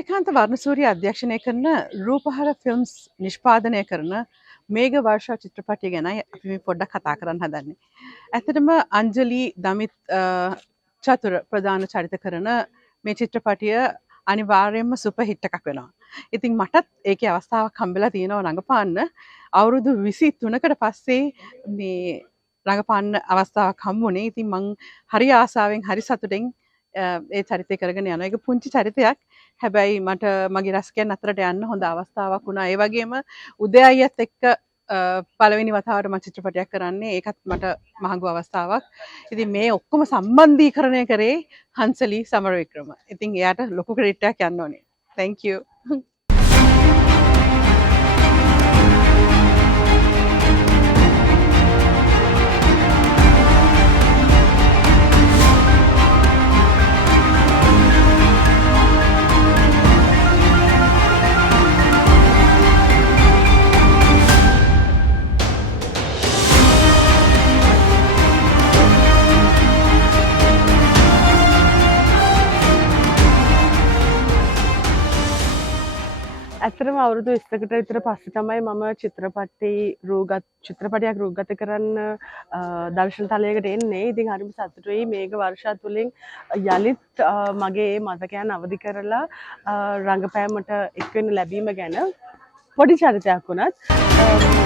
සූර්යකාන්ත වර්ණසූරිය අධ්‍යක්ෂණය කරන රූපහර ෆිල්ම්ස් නිෂ්පාදනය කරන මේඝ වර්ෂා චිත්‍රපටය ගැනයි අපි මේ පොඩ්ඩක් කතා කරන්න හදන්නේ. ඇත්තටම අංජලි දමිත් චතුර ප්‍රධාන චරිත කරන මේ චිත්‍රපටය අනිවාර්යයෙන්ම සුපර් හිට් එකක් වෙනවා. ඉතින් මටත් ඒකේ අවස්ථාවක් හම්බෙලා තියෙනවා රඟපාන්න. අවුරුදු 23කට පස්සේ මේ රඟපාන්න අවස්ථාවක් හම්බුනේ. ඉතින් මං හරි ආසාවෙන් හරි සතුටින් ඒ චරිතය කරගෙන යනවා. ඒක පුංචි චරිතයක්. හැබැයි මට මගේ රසිකයන් අතරට යන්න හොඳ අවස්ථාවක් වුණා. ඒ වගේම උදය අයියත් එක්ක පළවෙනි වතාවට මම චිත්‍රපටයක් කරන්නේ. ඒකත් මට මහඟු අවස්ථාවක්. ඉතින් මේ ඔක්කොම සම්බන්ධීකරණය කරේ හංසලි සමරවික්‍රම. ඉතින් එයාට ලොකු ක්‍රෙඩිට් එකක් යන්න ඕනේ. Thank you. ඇත්තටම අවුරුදු 20කට විතර පස්සේ තමයි මම චිත්‍රපටයක් රූපගත කරන්න දර්ශන තලයකට එන්නේ. ඉතින් හරිම සතුටුයි මේක වර්ෂා තුලින් යලිත් මගේ මතකයන් අවදි කරලා රංගපෑමට එක් වෙන්න ලැබීම ගැන. පොඩි චරිතයක් වුණත්